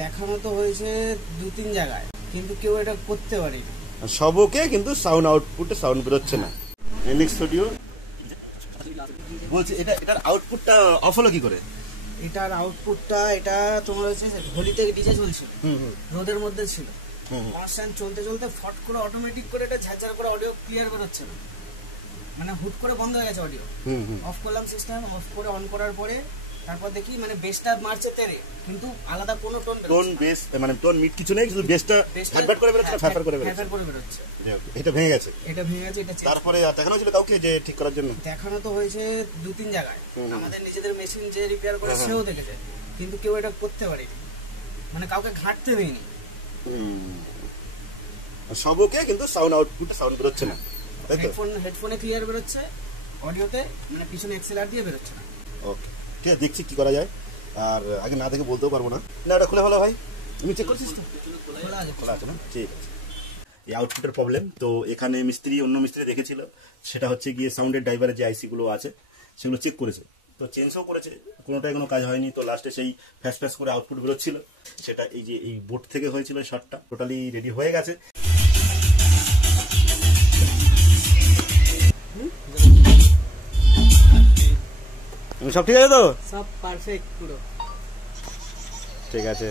দেখানো তো হয়েছে 2-3 জায়গায়, কিন্তু কেউ এটা করতে পারেনি। সব ওকে, কিন্তু সাউন্ড আউটপুটে সাউন্ড বেরোচ্ছে না। নেক্সট অডিও বলছি, এটার আউটপুটটা অফ হলো কি করে? এটার আউটপুটটা এটা তোমার হচ্ছে হোলিতে ডিজে চলছিল, রোদের মধ্যে ছিল, কনস্ট্যান্ট চলতে চলতে ফট করে অটোমেটিক করে এটা ঝাঁঝার করে অডিও ক্লিয়ার বেরোচ্ছে না, মানে হুট করে বন্ধ হয়ে গেছে অডিও। অফ করলাম সিস্টেম, অফ করে অন করার পরে তারপর দেখি মানে বেসটা মারছে তেরে, কিন্তু আলাদা কোনো টোন বেস মানে টোন মিড কিছু নেই, শুধু বেসটা ফ্যাট করে বেরোচ্ছে, ফ্যাফার করে বেরোচ্ছে। এটা ভেঙে গেছে। এটা তারপরে দেখানো হয়েছিল কাউকে যে ঠিক করার জন্য? দেখানো তো হয়েছে 2-3 জায়গায়, আমাদের নিজেদের মেশিন যে রিপেয়ার করে সেও দেখেছে, কিন্তু কেউ এটা করতে পারেনি, মানে কাউকে ঘাটতে দেয়নি। সব ওকে, কিন্তু সাউন্ড আউটপুটে সাউন্ড বেরোচ্ছে না, তাই তো? হেডফোনে ক্লিয়ার বেরোচ্ছে, অডিওতে মানে পিছনে এক্সএলআর দিয়ে বেরোচ্ছে না। ওকে, ঠিক আছে, দেখছি কি করা যায়। আর আগে না দেখে বলতেও পারবো না। না, এটা খুলে ভালো ভাই, তুমি চেক করছিস তো? খোলা আছে না? ঠিক আছে। এই আউটপুটের প্রবলেম তো এখানে অন্য মিস্ত্রি দেখেছিল, সেটা হচ্ছে গিয়ে সাউন্ডের ড্রাইভারের যে আইসি গুলো আছে সেগুলো চেক করেছে, তো চেঞ্জও করেছে, কোনোটাই কোনো কাজ হয়নি। তো লাস্টে সেই ফ্যাস করে আউটপুট বেরোচ্ছিল, সেটা এই যে এই বোর্ড থেকে হয়েছিল, শটটা টোটালি রেডি হয়ে গেছে। সব ঠিক আছে তো? সব পারফেক্ট পুরো ঠিক আছে।